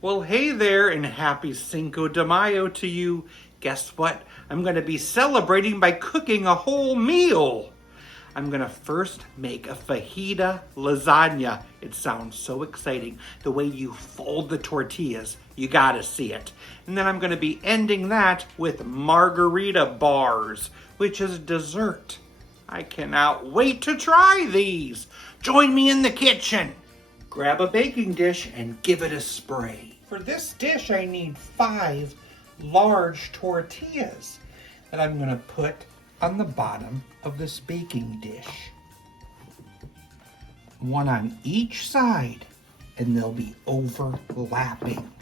Well, hey there, and happy Cinco de Mayo to you. Guess what? I'm going to be celebrating by cooking a whole meal. I'm going to first make a fajita lasagna. It sounds so exciting. The way you fold the tortillas, you got to see it. And then I'm going to be ending that with Margarita Bars, which is dessert. I cannot wait to try these. Join me in the kitchen. Grab a baking dish and give it a spray. For this dish, I need 5 large tortillas that I'm going to put on the bottom of this baking dish. One on each side, and they'll be overlapping.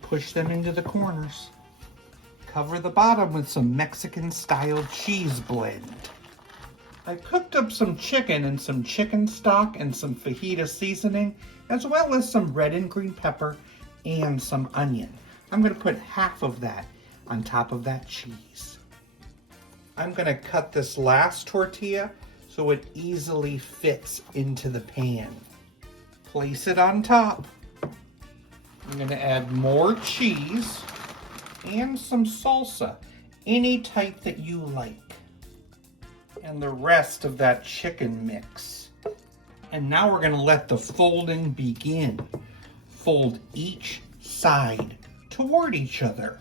Push them into the corners. Cover the bottom with some Mexican-style cheese blend. I cooked up some chicken and some chicken stock and some fajita seasoning, as well as some red and green pepper and some onion. I'm going to put half of that on top of that cheese. I'm going to cut this last tortilla so it easily fits into the pan. Place it on top. I'm going to add more cheese and some salsa, any type that you like. And the rest of that chicken mix. And now we're going to let the folding begin. Fold each side toward each other.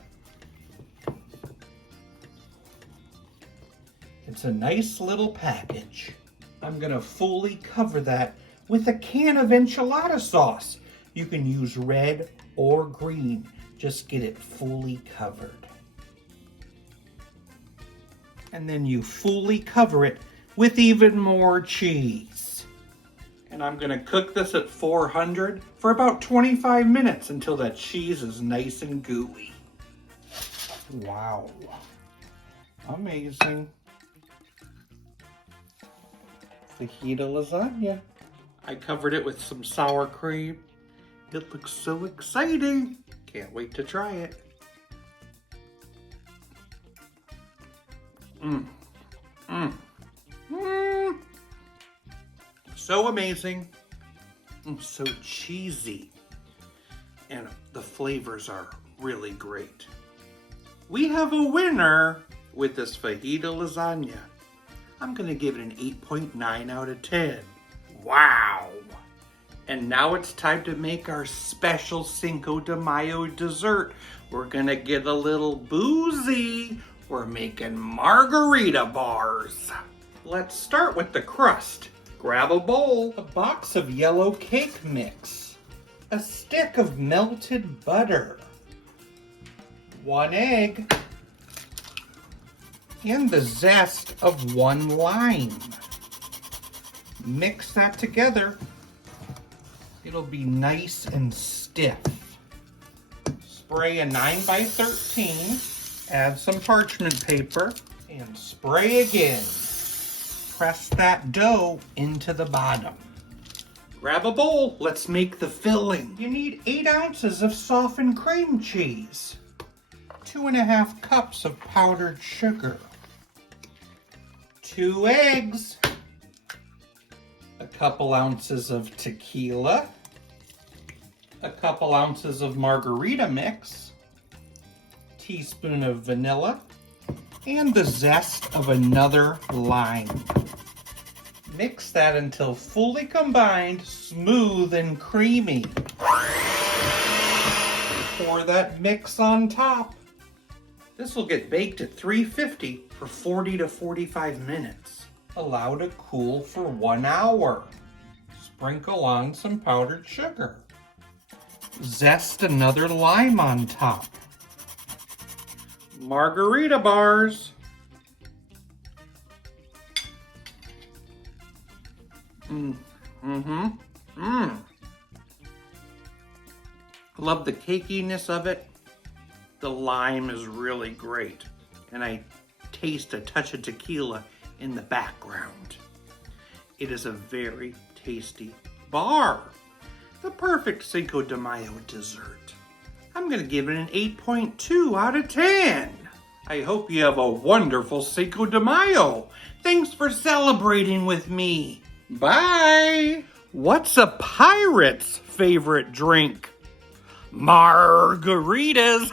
It's a nice little package. I'm going to fully cover that with a can of enchilada sauce. You can use red or green. Just get it fully covered. And then you fully cover it with even more cheese. And I'm going to cook this at 400 for about 25 minutes until that cheese is nice and gooey. Wow. Amazing. Fajita lasagna. I covered it with some sour cream. It looks so exciting. Can't wait to try it. So amazing. So cheesy. And the flavors are really great. We have a winner with this fajita lasagna. I'm going to give it an 8.9 out of 10. Wow. And now it's time to make our special Cinco de Mayo dessert. We're going to get a little boozy. We're making Margarita Bars. Let's start with the crust. Grab a bowl, a box of yellow cake mix, a stick of melted butter, 1 egg, and the zest of 1 lime. Mix that together. It'll be nice and stiff. Spray a 9x13, add some parchment paper, and spray again. Press that dough into the bottom. Grab a bowl, let's make the filling. You need 8 ounces of softened cream cheese, 2.5 cups of powdered sugar, 2 eggs, a couple ounces of tequila, a couple ounces of margarita mix, teaspoon of vanilla, and the zest of another lime. Mix that until fully combined, smooth and creamy. Pour that mix on top. This will get baked at 350 for 40 to 45 minutes. Allow to cool for 1 hour. Sprinkle on some powdered sugar. Zest another lime on top. Margarita bars. Love the cakiness of it. The lime is really great. And I taste a touch of tequila in the background. It is a very tasty bar. The perfect Cinco de Mayo dessert. I'm going to give it an 8.2 out of 10. I hope you have a wonderful Cinco de Mayo. Thanks for celebrating with me. Bye. What's a pirate's favorite drink? Margaritas.